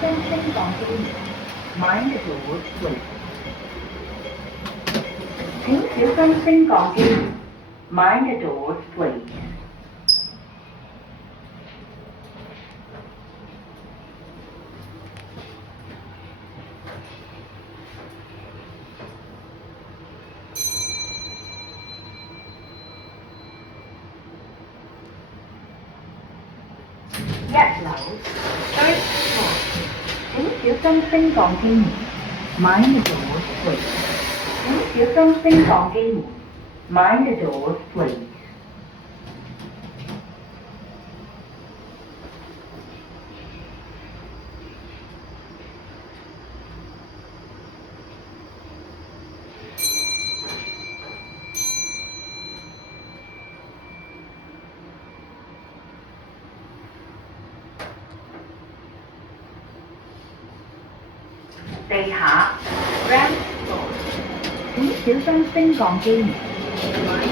聲升降機門，Mind the doors, please。請小心升降機門，Mind the doors, please。一樓，third floor。請小心升降機門，Mind the doors, please。請小心升降機門，Mind the doors, please。地下 ground floor。請小心升降機門。